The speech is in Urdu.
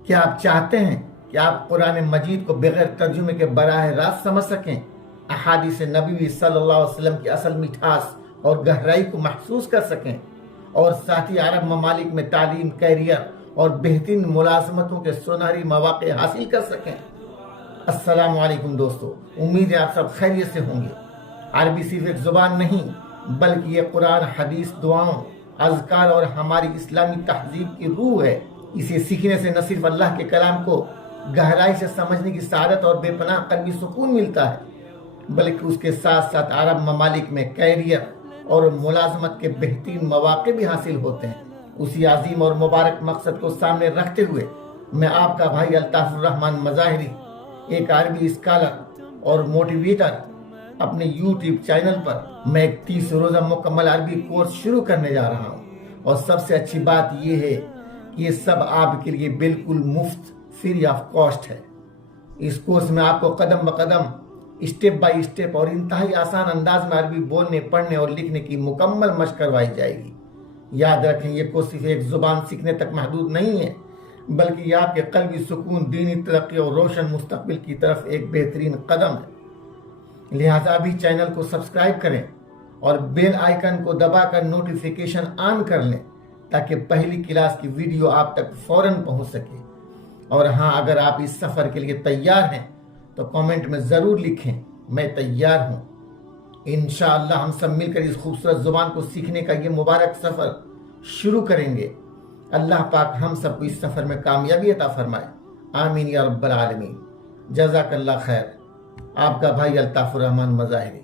کیا آپ چاہتے ہیں کہ آپ قرآن مجید کو بغیر ترجمے کے براہ راست سمجھ سکیں، احادیث نبوی صلی اللہ علیہ وسلم کی اصل مٹھاس اور گہرائی کو محسوس کر سکیں، اور ساتھ ہی عرب ممالک میں تعلیم، کیریئر اور بہترین ملازمتوں کے سنہری مواقع حاصل کر سکیں؟ السلام علیکم دوستو، امید ہے آپ سب خیریت سے ہوں گے۔ عربی صرف ایک زبان نہیں بلکہ یہ قرآن، حدیث، دعاؤں، اذکار اور ہماری اسلامی تہذیب کی روح ہے۔ اسے سیکھنے سے نہ صرف اللہ کے کلام کو گہرائی سے سمجھنے کی سعادت اور بے پناہ قلبی سکون ملتا ہے، بلکہ اس کے ساتھ ساتھ عرب ممالک میں کیریئر اور ملازمت کے بہترین مواقع بھی حاصل ہوتے ہیں۔ اسی عظیم اور مبارک مقصد کو سامنے رکھتے ہوئے میں آپ کا بھائی الطاف الرحمن مظاہری، ایک عربی اسکالر اور موٹیویٹر، اپنے یوٹیوب چینل پر میں ایک 30 روزہ مکمل عربی کورس شروع کرنے جا رہا ہوں، اور سب سے اچھی بات یہ ہے کہ یہ سب آپ کے لیے بالکل مفت، فری آف کاسٹ ہے۔ اس کورس میں آپ کو قدم بقدم، اسٹیپ بائی اسٹیپ اور انتہائی آسان انداز میں عربی بولنے، پڑھنے اور لکھنے کی مکمل مشق کروائی جائے گی۔ یاد رکھیں، یہ کورس صرف ایک زبان سیکھنے تک محدود نہیں ہے، بلکہ یہ آپ کے قلبی سکون، دینی ترقی اور روشن مستقبل کی طرف ایک بہترین قدم ہے۔ لہٰذا ابھی چینل کو سبسکرائب کریں اور بیل آئیکن کو دبا کر نوٹیفیکیشن آن کر لیں، تاکہ پہلی کلاس کی ویڈیو آپ تک فوراً پہنچ سکے۔ اور ہاں، اگر آپ اس سفر کے لیے تیار ہیں تو کامنٹ میں ضرور لکھیں، میں تیار ہوں۔ انشاءاللہ ہم سب مل کر اس خوبصورت زبان کو سیکھنے کا یہ مبارک سفر شروع کریں گے۔ اللہ پاک ہم سب کو اس سفر میں کامیابی عطا فرمائے، آمین یا رب العالمین۔ جزاک اللہ خیر۔ آپ کا بھائی الطاف الرحمن مظاہری۔